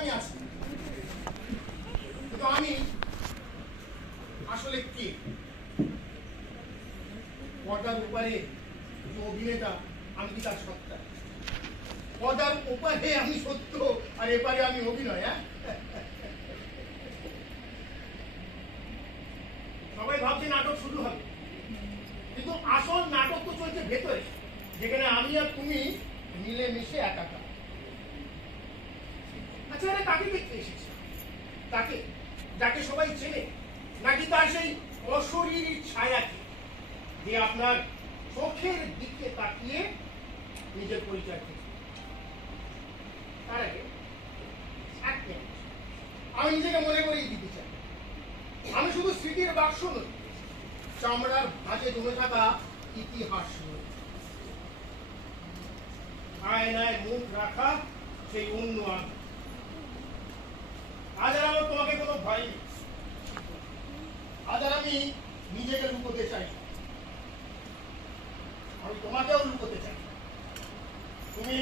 আমি আছি, কিন্তু আমি আসলে কে? পর্দার উপরে যে অভিনেতা, আমি কি তার সত্তা? পর্দার ওপারে আমি সত্য, আর এপারে আমি অভিনয়। সবাই ভাবছে নাটক শুরু হবে, কিন্তু আসল নাটক তো চলছে ভেতরে, যেখানে আমি আর তুমি মিলে মিশে একাকার। আচ্ছা, আরে কাকে দেখতে এসেছি? তাকে যাকে সবাই চেনে, নাকি তার সেই অশরীরী ছায়াকে, যে আপনার চোখের দিকে তাকিয়ে নিজের পরিচয় দিচ্ছে? তার আগে আমি নিজেকে মনে করিয়ে দিতে চাই, আমি শুধু স্মৃতির বাক্স নই, চামড়ার ভাঁজে জমে থাকা ইতিহাস নই, আয়নায় মুখ রাখা সেই অন্য আমি। আজ আর আমার তোমাকে কোনো ভয় নেই, আজ আর আমি নিজেকে লুকোতে চাই, আমি তোমাকেও লুকোতে চাই। তুমি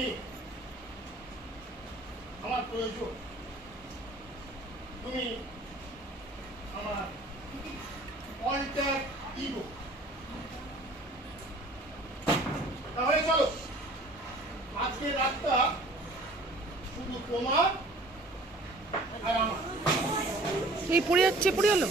আমার প্রয়োজন, তুমি আমার অল্টার ইগো। তাহলে চলো, আজকের রাতটা শুধু তোমার আর আমার। এই পড়ে যাচ্ছে, পড়ে গেল।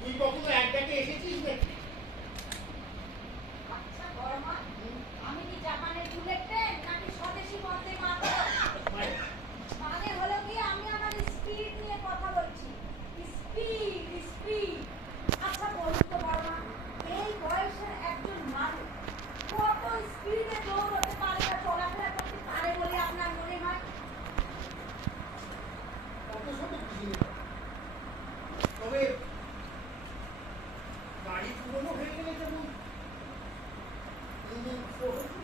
তুই কখনো এক ডাকে এসেছিস নাকি? আচ্ছা বড় মা, আমি কি জাপানের বুলেট ট্রেন নাকি স্বদেশী বন্দে মাতরম? মানে হলো কি, আমি আমার স্পিড নিয়ে কথা বলছি। Speed speed. আচ্ছা বলুন তো বড় মা, এই বয়সের একজন মানুষ কত স্পিডে দৌড়তে পারে বা চলাফেরা করতে পারে বলে আপনার মনে হয়? কত শত বুঝি না, তবে গাড়ি পুরনো হয়ে গেলে যেমন ইঞ্জিন স্লো হচ্ছে,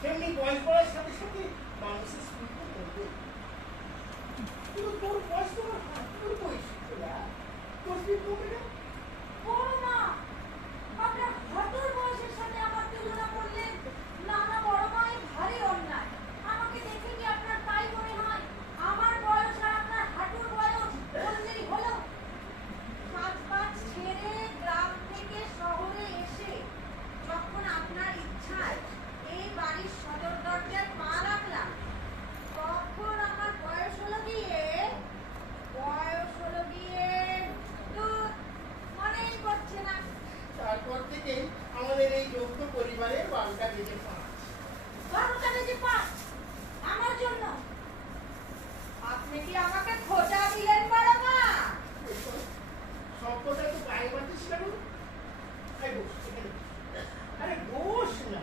তেমনি বয়স বাড়ার সাথে সাথে মানুষের স্পিড তো কমবে। কিন্তু তোর বয়স তো আমার হাঁটুর বয়স, তোর স্পিড কমবে না? বড় মা, আপনার হাঁটুর বয়সের সাথে আমার তুলনা করলেন? না না বড় মা, এই ভারী অন্যায়। আমাকে দেখে কি আপনার তাই মনে হয় আমার বয়স আর আপনার হাঁটুর বয়স বললেই হলো? কাজ ছেড়ে গ্রাম থেকে শহরে এসে যখন আপনার ইচ্ছায় এই বাড়ির সদর দরজায় পা রাখলাম, তখন আমার বয়স হলো গিয়ে ধুর, মনেই পড়ছে না। তারপর থেকে আমাদের এই যৌথ পরিবারের 12টা বেজে 5। 12টা বেজে 5 আমার জন্য? আপনি কি আমাকে খোঁজা দিলেন বড় মা? সব কথা তো গায়ে মারতেছি কেন? আরে বস না।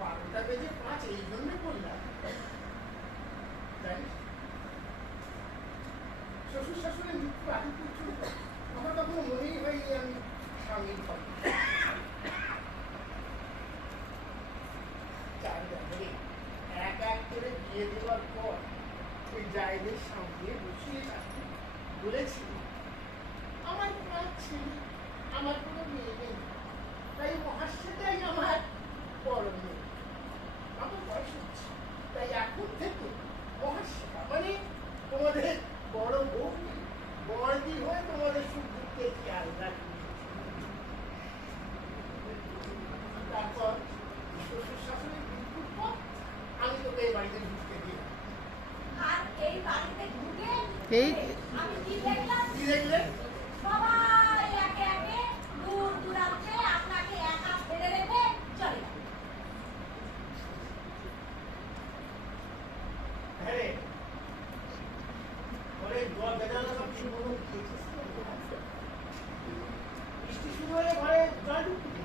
12টা বেজে 5 এই জন্য বললাম, জানিস শ্বশুর শাশুড়ির মৃত্যু আগে পর্যন্ত আমার কখনো মনেই হয়নি আমি স্বামীর হব। এক এক করে বিয়ে দেওয়ার পর ওই জায়গার সামনে বসিয়ে থাকতে বলেছি, আমার 5 ছেলে, আমার কোনো মেয়ে নেই, তাই মহাশ্বেতাই আমার বড় মেয়ে। আমার বয়স হচ্ছে, তাই এখন থেকে মহাশ্বেতা মানে তোমাদের বড় বউ, বড়দি হয়ে তোমাদের সুখ দুঃখে খেয়াল রাখবে। তারপর শ্বশুর শাশুড়ির মৃত্যুর পর আমি তোকে এই বাড়িতে ঢুকতে দিলাম। আর এই আমি কি দেখলাম? কি দেখলে? সবাই একে একে দূর দূরান্তে আপনাকে একা ফেলে রেখে চলে গেল। হ্যাঁ রে। ওরে জল বেজানো সব ঠিক মতো খেয়েছিস। বৃষ্টি শুরু হলে ঘরে জল ঢুকবে।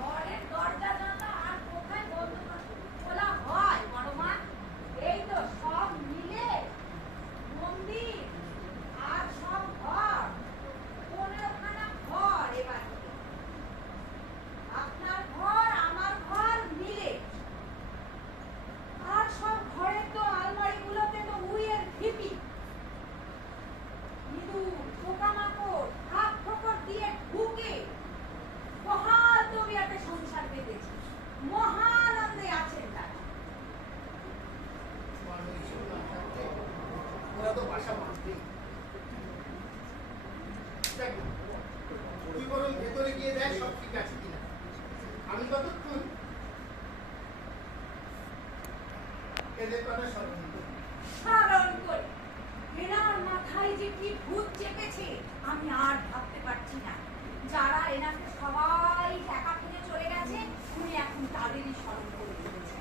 ঘরের দরজা জানলা আর কোথায় বন্ধ খোলা হয় বড় মা? এই তো সব মিলে মন্দির আর সব ঘর 15খানা ঘর এবার আপনার ঘর আমার ঘর মিলে। আর সব ঘরে তো আলমারিগুলোতে তো উইয়ের ঢিপি, ইঁদুর পোকামাকড় হাত ঠোকর দিয়ে ঢুকে মহান তবিয়াতে সংসার পেতেছে। মহানন্দে আছেন তারা। মানুষ না থাকলে ওরা তো বাসা বাঁধবেই। দেখ, তুই বরং ভেতরে গিয়ে দেখ সব ঠিক আছে কিনা। আমি ততক্ষণ এদের কথা স্মরণ করি। স্মরণ করে এনার মাথায় যে কি ভূত চেপেছে আমি আর ভাবতে পারছি না। যারা এনাকে সবাই একা ফেলে চলে গেছে উনি এখন তাদেরই স্মরণ করে দিয়েছে।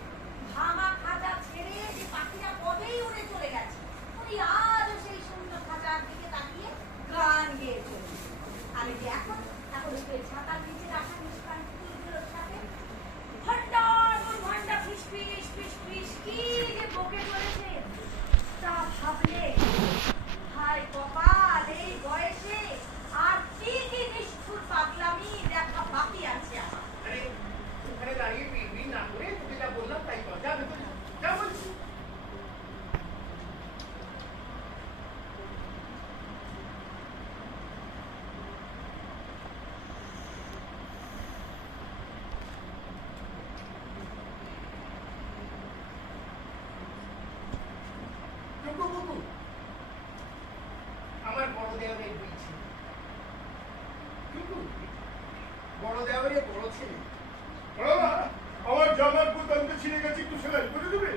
ভাঙা খাঁচা ছেড়ে যে পাখিরা কবেই উড়ে চলে গেছে উনি আজও সেই সুন্দর খাঁচার দিকে তাকিয়ে গান গেয়ে চলেছে। আমি যে এখন ওই ছাতার নিচে রাখা মিষ্টান ফুলগুলোর সাথে ঘন্টার পর ঘন্টা ফিস ফিস ফিস ফিস কি যে বকে চলেছে তা ভাবলে হায় কপাল, এই বয়সে আর কি কি নিষ্ঠুর পাগলামি দেখা বাকি আছে আমার। আরে ওখানে দাঁড়িয়ে বিড়বিড় না করে তোকে যা বললাম তাই কর। যা ভেতরে যা। যা বলছি। টুকু বুকু, আমার বড় দেওরের দুই ছেলে। টুকু, বড় দেওরের বড় ছেলে। বাবা, আমার জামার বোতামটা ছিঁড়ে গেছে, একটু সেলাই করে দেবে?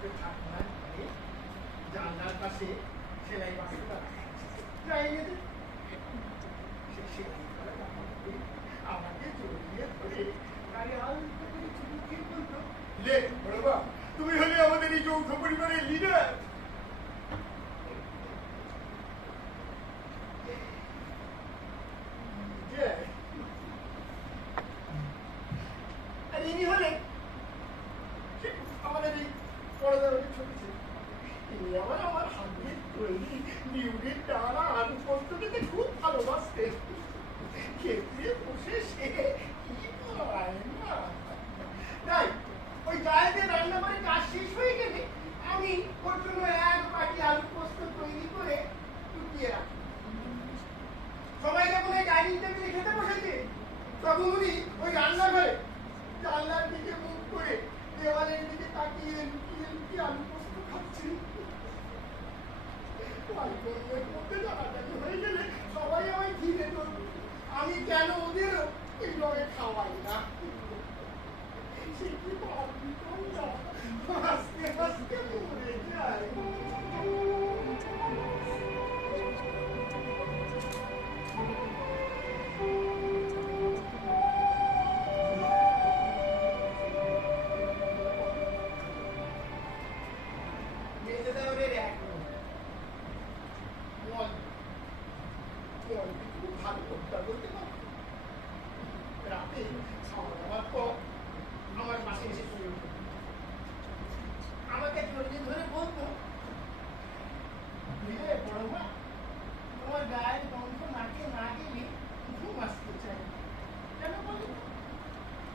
তো ঠাকুমার ঘরে জানলার পাশে সেলাই বাক্সটা রাখা আছে। যাই এনে দে। সে সেলাই করা জামাটাকে আমাকে জড়িয়ে ধরে গায়ে আলতো করে চুমুকে বলতো, লে বাবা, তুমি হলে আমাদের এই যৌথ পরিবারের লিডার। যে আর ইনি হলেন ঠিক আমাদের এই বড় দেওরের ছোট ছেলে। তিনি আমার হাতের তৈরি নিউরের ডালা আলু পোস্ত খেতে খুব ভালোবাসতেন। খেতে বসে সে কি পায় না। তাই ওই জায়গাতে রান্না করে কাজ শেষ হয়ে গেলে আমি ওর জন্য এক বাটি আলু পোস্ত তৈরি করে লুকিয়ে রাখি। সবাই যখন ওই ডাইনিং টেবিলে খেতে বসেছে তখন উনি ওই রান্নাঘরে জানলার দিকে মুখ করে দেওয়ালের দিকে তাকিয়ে লুকিয়ে লুকিয়ে আলু পোস্ত খাচ্ছেন। বালকনির মধ্যে জানাজানি হয়ে গেলে সবাই আমায় ঘিরে ধরত। আমি কেন ওদেরও এইভাবে খাওয়াই না। সে কি ভাবি না, হাসতে হাসতে মরে যায়। মেজে দেওয়ারের এক মল খুব ভালো করতে বলতে পারতো। রাতে খাওয়া দাওয়ার পর আমার পাশে এসে শুয়ে উঠত। আমাকে জড়িয়ে ধরে বলতো, বুঝলে বড় মা, তোমার গায়ের গন্ধ নাকে না গেলে ঘুম আসতে চাই। কেন বলো?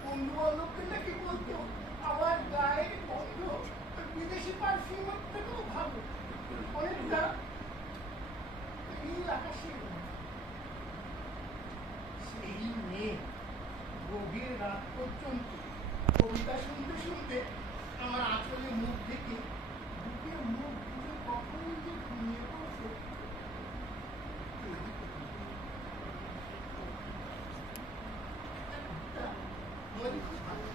বন্ধু বান্ধবকে নাকি বলতো আমার গায়ের গন্ধ বিদেশি পারফিউমের থেকেও ভালো, অনেকটা নীল আকাশের মতো। সেই মেয়ে গভীর রাত পর্যন্ত কবিতা শুনতে শুনতে আমার আঁচলে মুখ থেকে বুকে মুখ গুঁজে কখনই যে ঘুমিয়ে পড়তো। মনে খুব ভালো।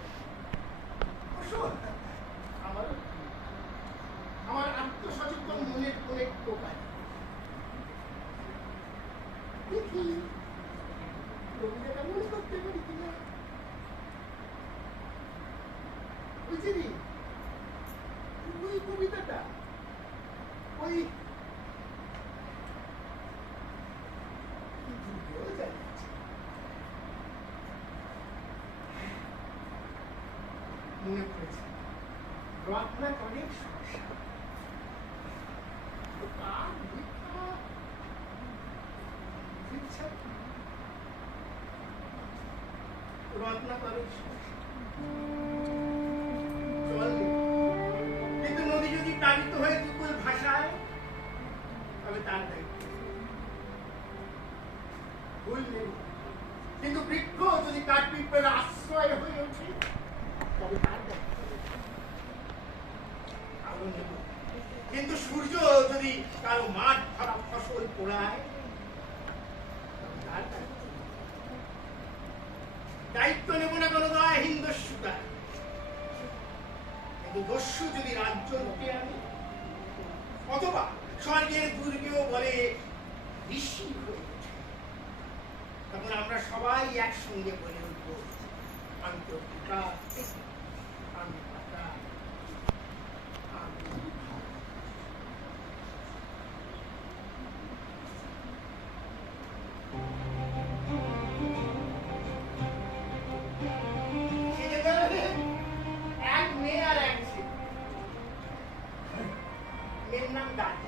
অবশ্য আমারও বুঝলি ওই কবিতাটা ওই দুটোও জানিয়েছে। মনে পড়েছে রত্নাকরের সংসার তার লেখা বিচ্ছেদ রত্নাকরের সংসার চলবে কিন্তু নদী যদি প্লাবিত হয়ে বিপুল ভাষায় তবে তার দায়িত্ব ভুল নেই কিন্তু বৃক্ষ যদি কাঠপিঁপড়ের আশ্রয় হয়ে ওঠে তবে তার দায়িত্ব আলো নেব কিন্তু সূর্য যদি কারো মাঠ ভরা ফসল পোড়ায় তবে তার দায়িত্ব নেব না কোনো দয়াহীন দস্যুতা কিন্তু দস্যু যদি রাজ্য লোকে আনে অথবা স্বর্গের দুর্গেও বলে ঋষি হয়ে ওঠে তখন আমরা সবাই একসঙ্গে বলে উঠব আন্তর্পিতা আমি পাতা আমি এক মেয়ে আর এক ছেলে মেয়ের নাম দাদি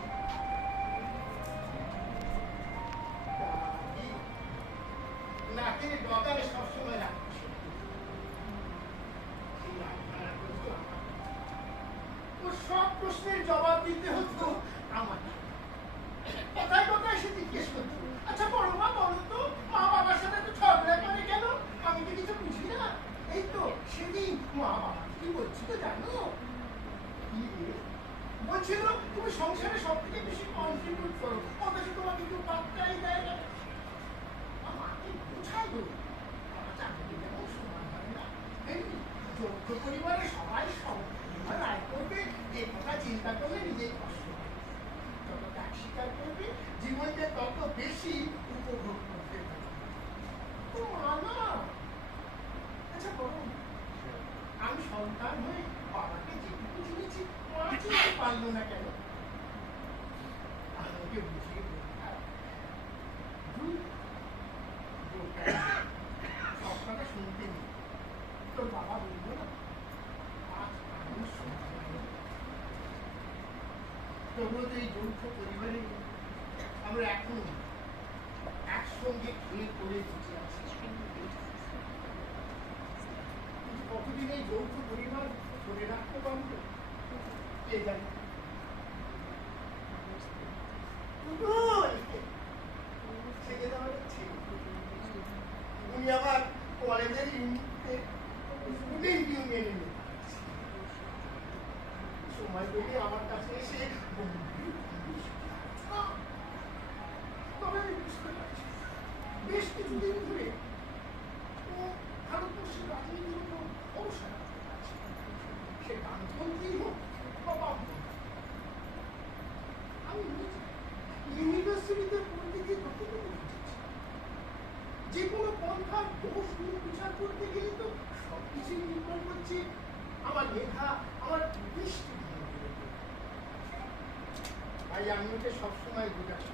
নাকের ডগারে সবসময় রাখছে ও সব প্রশ্নের জবাব দিতে হতো আমার কথায় কথায় সে জিজ্ঞেস করতো আচ্ছা বড় মা বলো তো মা বাবার সাথে তো ঝগড়া করে কেন আমি তো কিছু বুঝি না এই তো সেদিন মা বাবা কি বলছিল জানো বলছিল তুমি সংসারে সব থেকে বেশি কন্ট্রিবিউট করো অথচ তোমাকে কেউ পাত্তাই দেয় না আমাকে বোঝাই গো আমার চাকরি যেমন সমান হয় না যৌথ পরিবারে সবাই সমান আয় করবে এ কথা চিন্তা করলে নিজেই কষ্ট হয় যত ত্যাগ স্বীকার করবে জীবনকে তত বেশি উপভোগ করতে পারবে ও মা না আচ্ছা বলো আমি সন্তান হয়ে বাবাকে যেটুকু চিনেছি মা চিনতে পারলো না কেন আমাকে বুঝিয়ে সবটা শুনতে নেই তোর বাবা বলবো না আজ আমি তবুও তো এই যৌথ পরিবারে আমরা এখন একসঙ্গে খেয়ে পড়ে বেঁচে আছি কতদিন এই যৌথ পরিবার ধরে রাখতে পারবো কে জানে উনি আবার কলেজের ইউনিয়নে সময় পেলে আমার কাছে এসে তবে আমি বুঝতে পারছি বেশ কিছুদিন ধরে ও ভারতবর্ষের রাজনীতির উপর অবসর আছে সে ডানপন্থী হোক বা বামপন্থী আমি ইউনিভার্সিটিতে পড়তে গিয়ে কতটুকু বুঝেছি যে কোনো পন্থার দোষ বিচার করতে গেলে তো সবকিছুই নির্ভর করছে আমার লেখা আমার দৃষ্টি তাই আমি ওকে সবসময় বুঝাচ্ছি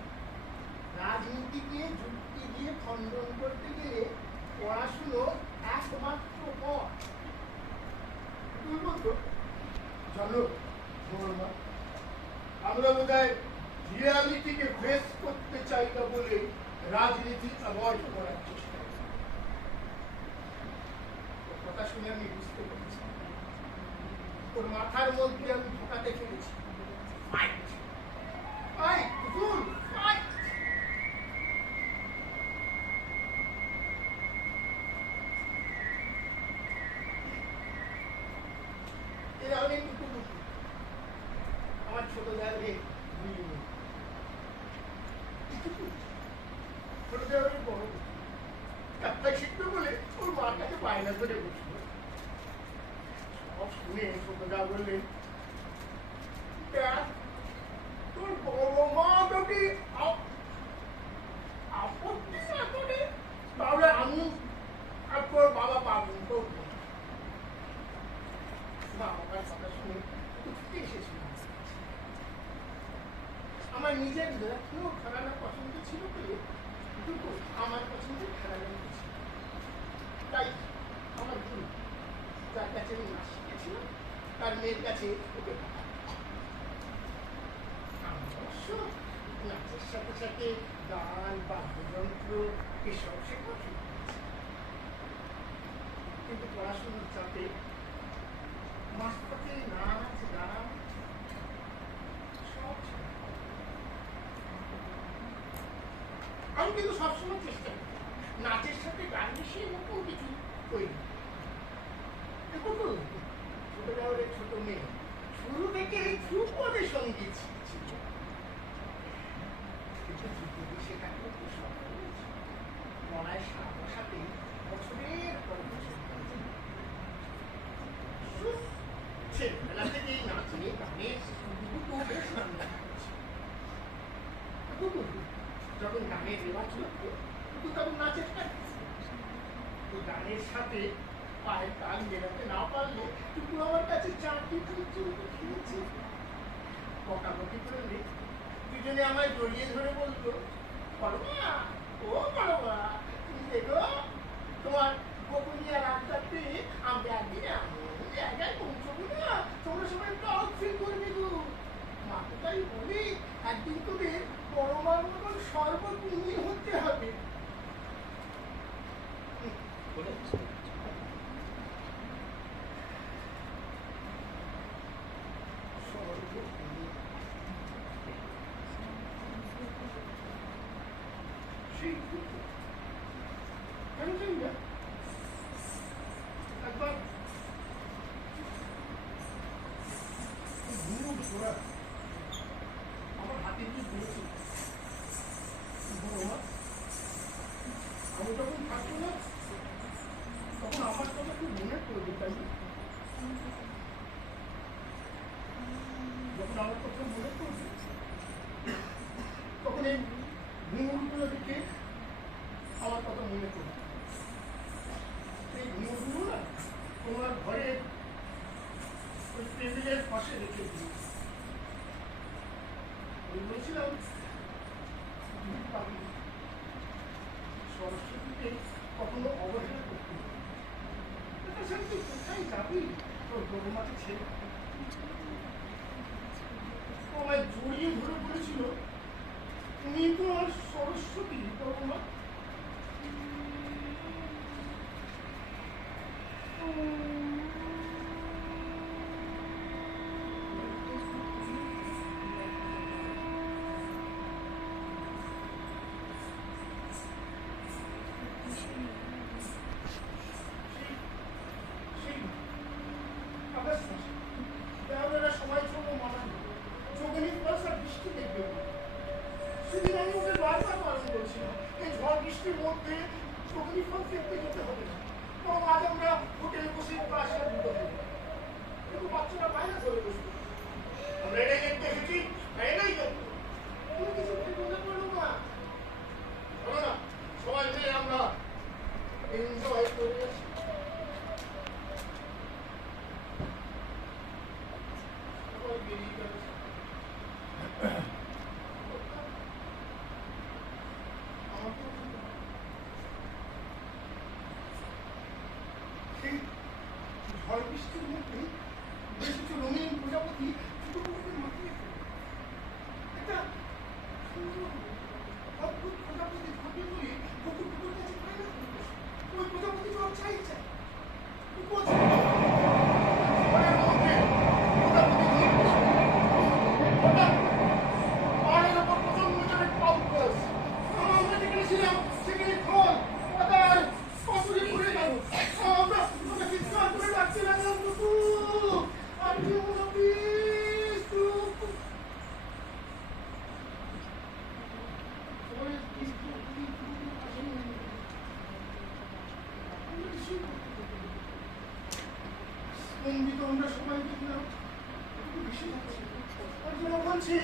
রাজনীতিকে যুক্তি দিয়ে খণ্ডন করতে গেলে পড়াশুনো একমাত্র পথ জানো আমরা বোধহয় রিয়ালিটিকে ফেস করতে চাই না বলে রাজনীতি অ্যাভয়েড করার চেষ্টা করি কথা শুনে আমি বুঝতে পেরেছি ওর মাথার মধ্যে আমি ঢোকাতে ফেলেছি ফাইট ফাইট ফাইট আমার ছোট দেওয়ারে ছোট দেওয়ারে বড় ডাক্তার শিখবে বলে ওর মার কাছে বায়না করে বসলো সব শুনে ছোট দেওয়া বললেন তোর বড় মা তোকে আপত্তি না করে তাহলে আমি আর তোর বাবা পাবো করবো শুনে ছুটে এসেছিল আমার নিজের লক্ষ্য ঘরানা পছন্দ ছিল বলে দুটো আমার পছন্দের ঘরানা ছিল। তাই আমার গুরু যার কাছে আমি নাচ শিখেছিলাম তার মেয়ের কাছে ওকে আমি অবশ্য নাচের সাথে সাথে গান বাদ্যযন্ত্র এসব শেখা কিন্তু পড়াশোনার চাপে মাঝপথে নাচ গান সব ছিল। আমি কিন্তু সবসময় চেষ্টা করি নাচের সাথে গান মিশিয়ে নতুন কিছু তৈরি। দেখুন ছোটবেলার ছোট মেয়ে শুরু থেকে ধ্রুপদে সঙ্গীত শিখছিল, কিন্তু ধ্রুপদী শেখার মতো সফল হয়েছে। গলায় সারা বসাতে বছরের পর বছর ছেলেবেলা থেকেই নাচে গানে দুটো বেশ নাম করেছে। যখন গানের রেওয়াজ হতো তখন নাচের গানের সাথে পায়ের তাল মেলাতে না পারলে টুকু আমার কাছে চারটি খেয়েছে। বকাবকি করলে দুজনে আমায় জড়িয়ে ধরে বলতো, বড়মা ও বড়মা তুমি দেখো তোমার গোপনীয় রাস্তাতে আমরা একদিন এমন জায়গায় পৌঁছবো না তোমরা সবাই প্রাউড ফিল করবে গো। মা তো তাই বলি একদিন তোদের বড়মার মতন সর্বগুণী হতে হবে। একবার আমার হাতে দিয়ে দিয়েছিল আমি যখন থাকবো না তখন আমার কথা খুব মনে পড়বে। তাই যখন আমার কথা মনে পড়বে তখন এই ঘুমগুলো দেখে আমার কথা মনে পড়বে। এই ঘুমগুলো না তোমার ঘরের ওই টেবিলের পাশে রেখে দিই। আমি বলছিলাম সরস্বতীতে কখনো অবহেলা করতে তুই কোথায় যাবি তোর গরুমাকে ছেড়ে? আমায় জড়িয়ে ধরে বলেছিল তুমি তো আমার সরস্বতী গরুমা। সময় ছোট মানান যোগিনী পয়সা বৃষ্টি দেখবে সেদিন আমি ওকে বারবার পালন করছিলাম এই ঝড় বৃষ্টির মধ্যে যোগিনী ফল দেখতে যেতে হবে না। এবং আজ আমরা হোটেলে বসে পড়াশোনা দিতে হবে কিন্তু বাচ্চারা বাইরে চলে বসবে। আমরা এটাই দেখতে এসেছি এটাই দেখবো। তুমি কিছু ভেবে পারো না বলো না সবাই মিলে আমরা এনজয় করে আসি। ঝড় বৃষ্টির মধ্যে বেশ কিছু রঙিন প্রজাপতি একটা অদ্ভুত প্রজাপতি ভাবি বলে পুকুর পুকুর কাছে পায় না। ওই প্রজাপতি সব চাই চাই সেখানে ফল পাতার কতদিন ঘুরে গেল আমরা চিৎকার করে ডাকতে লাগলাম স্পন্দিত আমরা সবাই দেখলাম বেশি বলছি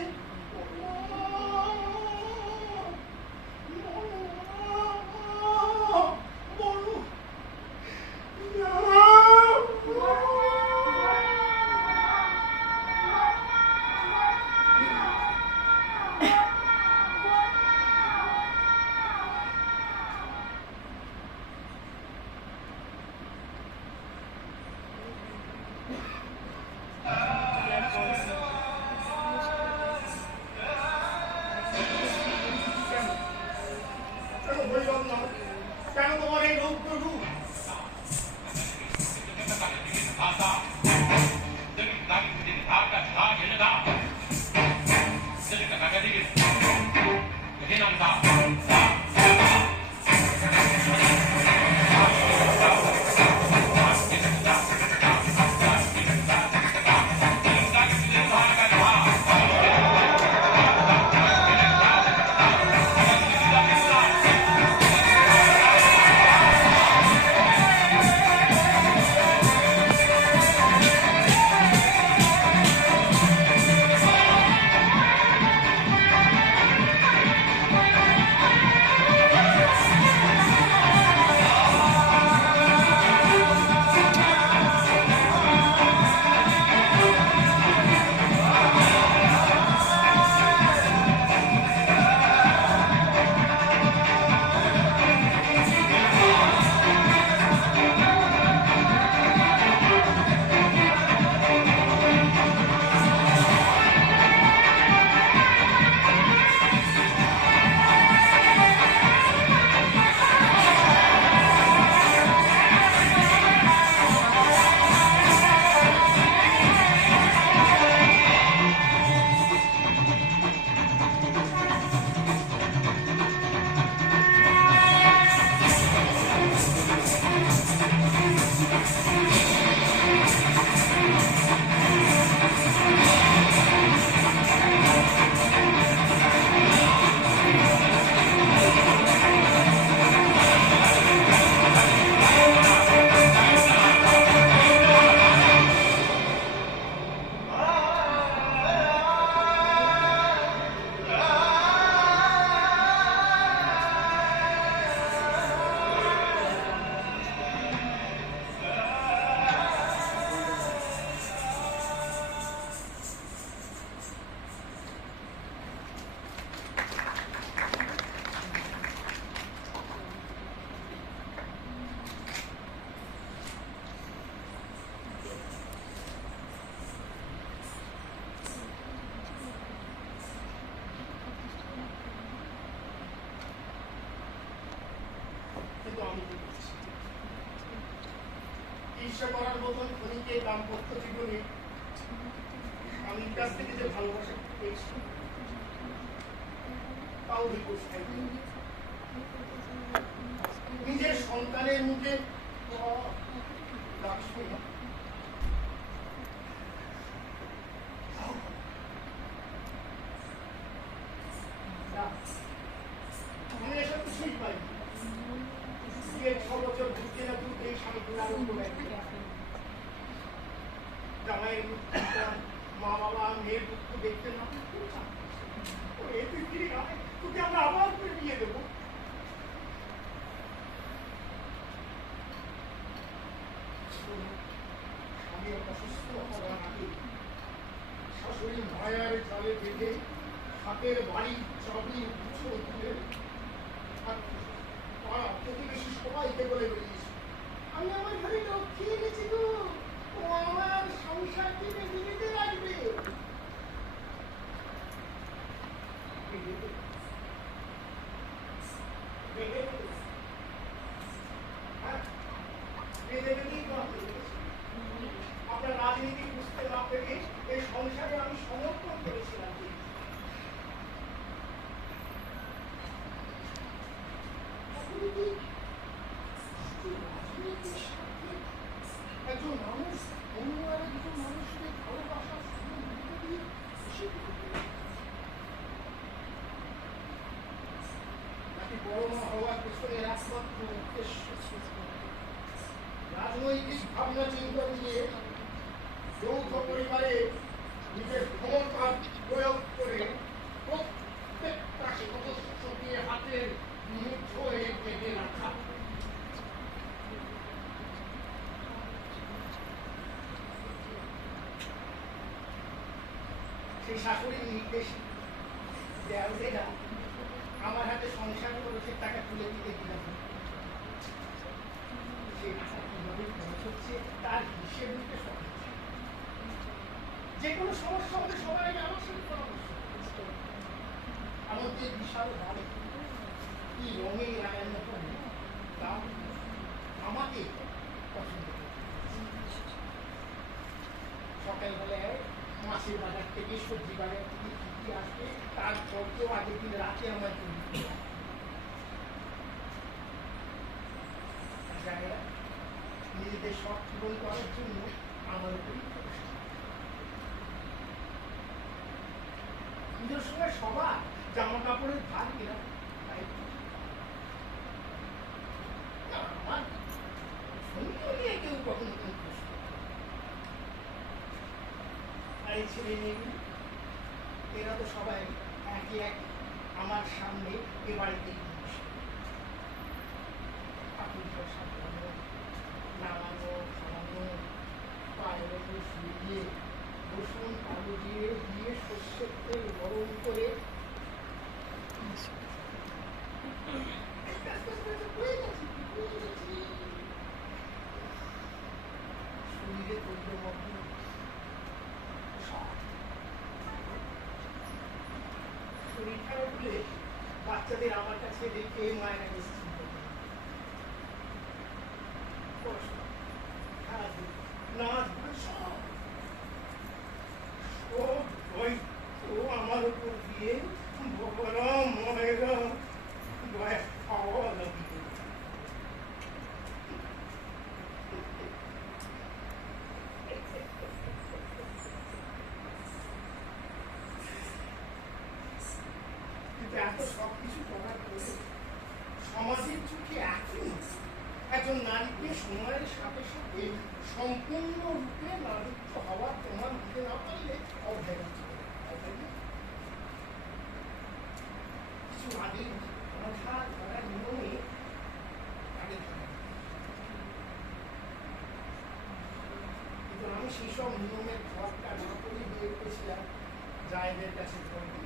মতন ক্ষণিকে দাম্পত্য জীবনে স্বামীর কাছ থেকে যে ভালোবাসা পেয়েছি তাও দীর্ঘস্থায়ী হয়নি। নিজের সন্তানের মুখে ডাক শুনি না। আমি এসব কিছুই পাইনি। বিয়ের 6 বছর ঘুরতে না ঘুরতে এই স্বামী দুরারোগ্য ব্যক্তি। জামাইয়ের মৃত্যুর পর মা বাবা মেয়ের দুঃখ দেখতে না তুই ফিরে আয়, তোকে আমরা আবার করে বিয়ে দেবো। আমি অসুস্থ হওয়ার আগে শাশুড়ি মায়ার জালে বেঁধে হাতের বাড়ির চাবি গুছো তুলে পাড়া প্রতিবেশী সবাইকে বলে বেরিয়েছি, আমি আমার ঘরে লক্ষ্মী এনেছি গো, ও আমার সংসারকে বেঁধে বেঁধে রাখবে। আপনার রাজনীতি বুঝতে না পেরে এই সংসারে আমি সমর্থন করেছিলাম। একজন মানুষ অন্য আরেকজন মানুষকে ভালোবাসা নাকি বড় মা হওয়ার পেছনে একমাত্র উদ্দেশ্য রাজনৈতিক ভাবনা চিন্তা দিয়ে যৌথ পরিবারে নিজের ক্ষমতা প্রয়োগ করে প্রত্যেকটা সদস্যকে হাতের মুঠোয় বেঁধে রাখা। সেই শাশুড়ির নির্দেশে দেওয়ালেরা আমার হাতে সংসার খরচের টাকা তুলে দিতে দিলাম। সেই টাকা কিভাবে খরচ হচ্ছে তার হিসেব নিতে সহজ। যে কোনো সমস্যা হলে সবাই আগে আমার সাথে পরামর্শ। আমাদের বিশাল বাড়ি কি রঙে লাগানো করে তা আমাকে পছন্দ করে। সকালবেলায় মাছের বাজার থেকে সবজি বাজার থেকে কি কি আসবে তার খরচও আগের দিন রাতে আমার নিজেদের শখ পূরণ করার জন্য আমার উপরই পুজোর সময় সবার জামা কাপড়ের ভাগ কেনা তাই আমার সঙ্গীও নিয়ে কেউ কখনো আর এই ছেলে মেয়েগুলি এরা তো সবাই একে এক আমার সামনে এ বাড়িতে নামানো খাওয়ানো পায়ের ওপর শুয়ে রসুন আলু দিয়ে দিয়ে সর্ষের তেল গরম করে শরীরে তৈরি মতো শরীর খারাপ হলে বাচ্চাদের আমার কাছে রেখে মায়ের কাছে আমার উপর দিয়ে বড় ময়রা দয়া খাওয়া লাগবে। এত সবকিছু করার পরে সমাজের চোখে একই একজন নারীকে সময়ের সাথে সাথে সম্পূর্ণরূপে নারীত্ব হওয়ার প্রমাণ দিতে না পারলে অবহেলা কিছু আগে কথা ধরার নিয়মে আগে কিন্তু আমি সেই সব নিয়মের ঘরটা না করে বিয়ে করেছিলাম জায়েদের কাছে ধরবি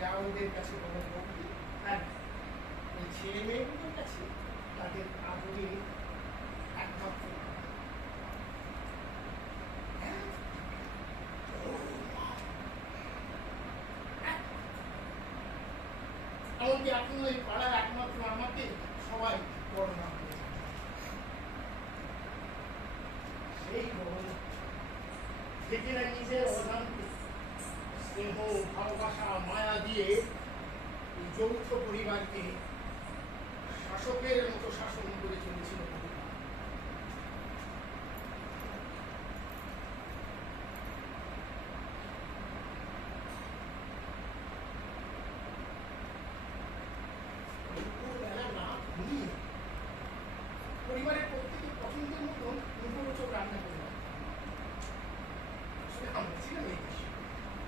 জাওদের কাছে কোনো ভক্তি আর ওই ছেলে মেয়েগুলোর কাছে তাদের আদরে একমাত্র এমনকি আপনি ওই পাড়ার একমাত্র আমাকে সবাই বর্ণনা করে সেই থেকে না নিজের অজান্তে স্নেহ ভালোবাসা মায়া দিয়ে এই যৌথ পরিবারকে শাসকের মতো শাসন করে চলেছিল। দুপুরবেলা না ঘুমিয়ে পরিবারের প্রত্যেকের পছন্দের মতন মুখরোচক রান্না করে আসলে আমরা ছিলাম এই দেশে,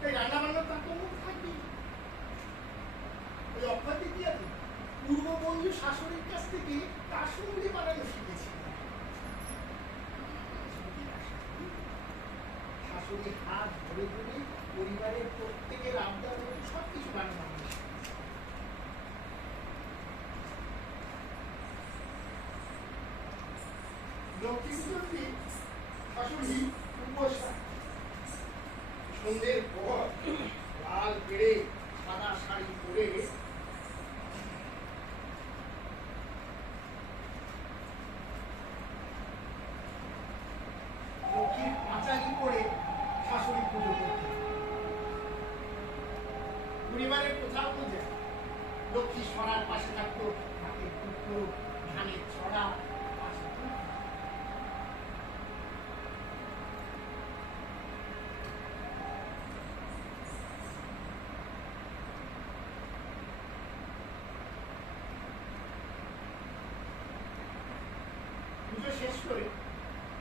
তাই রান্না বান্নার তার তো মুখ থাকবেই। ওই অক্ষয় তৃতীয়াতে পূর্ববঙ্গী শাশুড়ির কাছ থেকে তার সঙ্গে বানানো শিখেছি। শাশুড়ির হাত ধরে ধরে পরিবারের প্রত্যেকের আবদার মতো সবকিছু বানানো হবে। লক্ষ্মী পুজোর দিন শাশুড়ি উপোস রাখে। সন্ধ্যের পর লাল পেড়ে সাদা শাড়ি পরে লক্ষ্মীর পাঁচালি পরে শাশুড়ি পুজো করতে। পরিবারের কোথাও পুজো লক্ষ্মী সরার পাশে থাকতো হাতের টুকরো ধানের ছড়া পাশে তুলতো। পুজো শেষ করে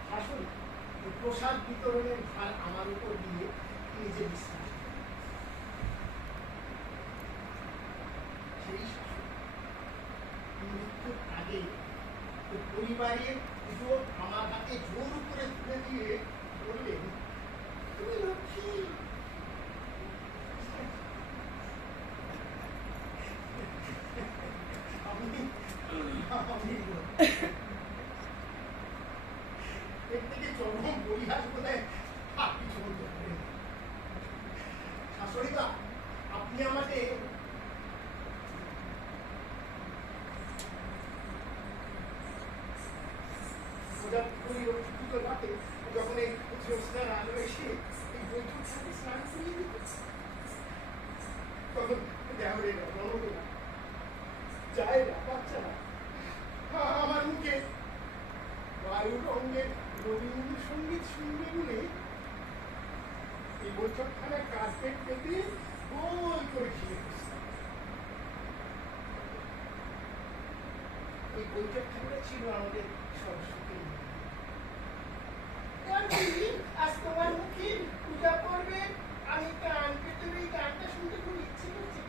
শাশুড়ি এই প্রসাদ বিতরণের ভার আমার উপর দিয়ে নিজে বিশ্রাম নেন। সেই শাশুড়ি মৃত্যুর আগে পরিবারের পুজো আমার হাতে জোর করে তুলে দিয়ে বললেন, তুমি লক্ষ্মী। এর থেকে চরম পরিহাস বলে আপনি চলতে পারেন। শাশুড়িমা, আপনি আমাকে পুজোর রাতে যখন এই জ্যোৎস্নার আলো এসে এই বৈঠক সাথে স্নান করিয়ে দিত, তখন দেহরেরা ননদেরা জায়েরা বাচ্চারা আমার মুখে বায়ু রঙের রবীন্দ্রসঙ্গীত শুনবে বলে এই বৈঠকখানা কার্পেট পেতে গোল করে ঘিরে বসত। এই বৈঠকখানা ছিল আমাদের সরস্বতী। আজ তোমার মুখে পূজা করবে, আমি কান পেতে এই গানটা শুনতে খুব ইচ্ছে করছে।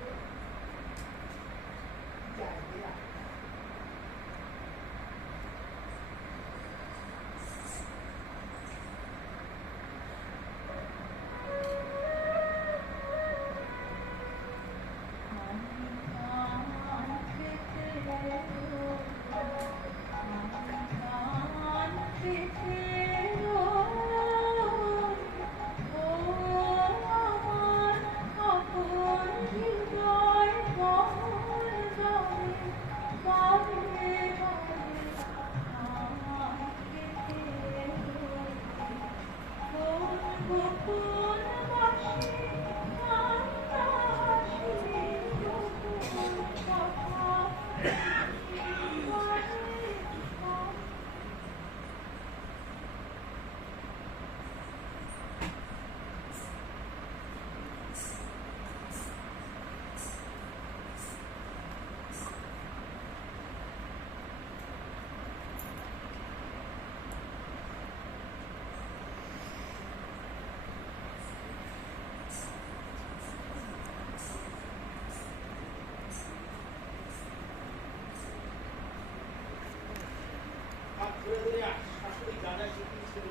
ধরে ধরে শাশুড়ি যা যা শিখিয়েছিল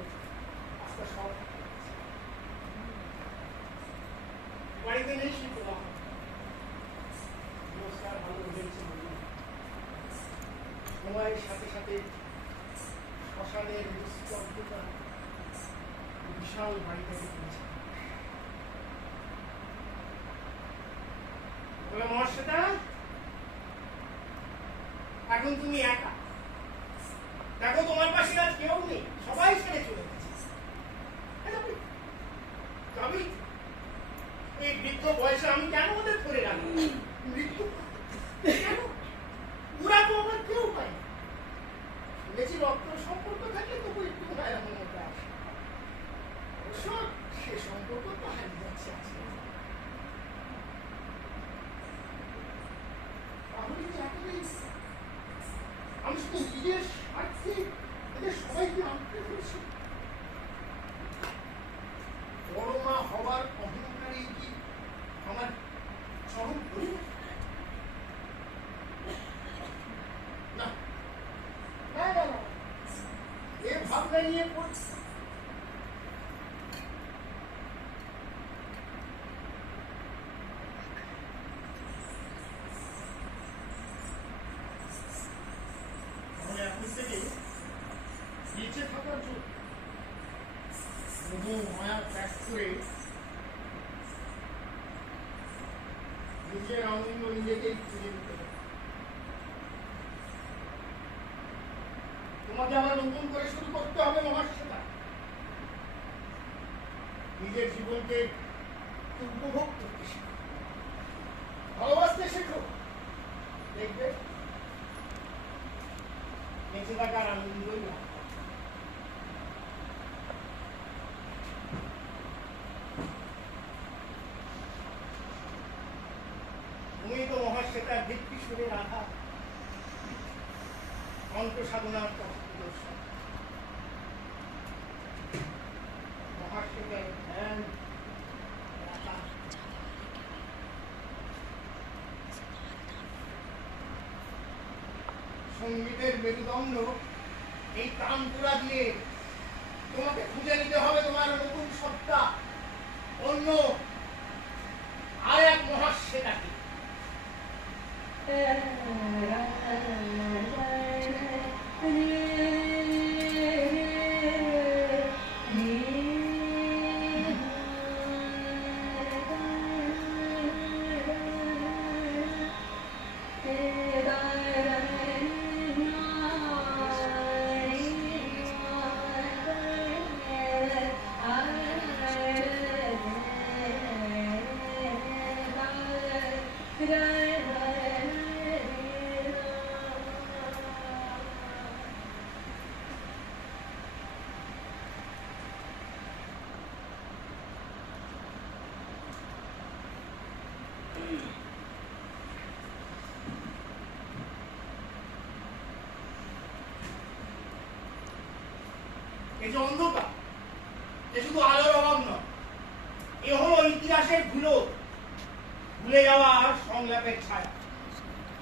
আস্তে সব বাড়িতে নেই শিখতে নমস্কার ভালো হয়েছে। সময়ের সাথে সাথে শ্মশানের নিস্তব্ধতা বিশাল বাড়িটাকে তুলেছে। মর্যাদা এখন তুমি একা, দেখো তোমার পাশে আজ কেউ নেই, সবাই ছেড়ে চলে গেছে। থেকে বেঁচে থাকার জন্য মোহ মায়া ত্যাগ করে নিজের আনন্দ নিজেকেই খুঁজে নিতে হবে। তোমাকে আবার নতুন করে শুরু করতে হবে মহাশ্বেতা। নিজের জীবনকে উপভোগ করতে শেখো, ভালোবাসতে শেখো। দেখবে বেঁচে থাকার আনন্দই লাভ। তুমি তো মহাশ্বেতার ভিত্তি সুরে রাধা, অন্ত সাধনার পথপ্রদর্শক। মহাশ্বেতার ধ্যান রাধা। সঙ্গীতের মেরুদণ্ড এই তানপুরা দিয়ে তোমাকে খুঁজে নিতে হবে তোমার নতুন সত্তা, অন্য আর এক মহাশ্বেতাকে। এই যে অন্ধকার, এ শুধু আলোর অভাব নয়, এ হলো ইতিহাসের ধুলো, ভুলে যাওয়া সংলাপের ছায়া,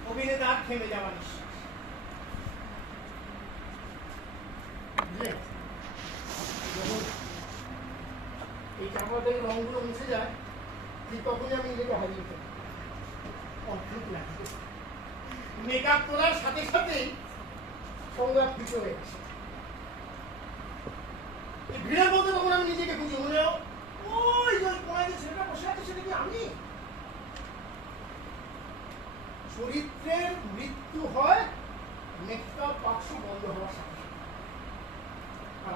অভিনেতার থেমে যাওয়া নিঃশ্বাস। বুঝলে? যখন এই চাপা থেকে রঙগুলো মুছে যায়, ঠিক তখনই আমি নিজেকে হারিয়ে ফেলি। অদ্ভুত লাগছে, মেকআপ তোলার সাথে সাথেই সংলাপ পিছু হয়ে গেছে। এই ভিড়ের মধ্যে তখন আমি নিজেকে খুঁজি, মনে হয় ওই যে কোনায় যে ছেলেটা বসে আছে সেটা কি আমি? চরিত্রের মৃত্যু হয় মেকআপ বাক্স বন্ধ হওয়ার সাথে সাথে। আর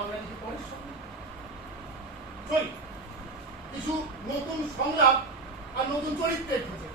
আমরা কিছু পরের সঙ্গে চলি কিছু নতুন সংলাপ আর নতুন চরিত্রের খোঁজে।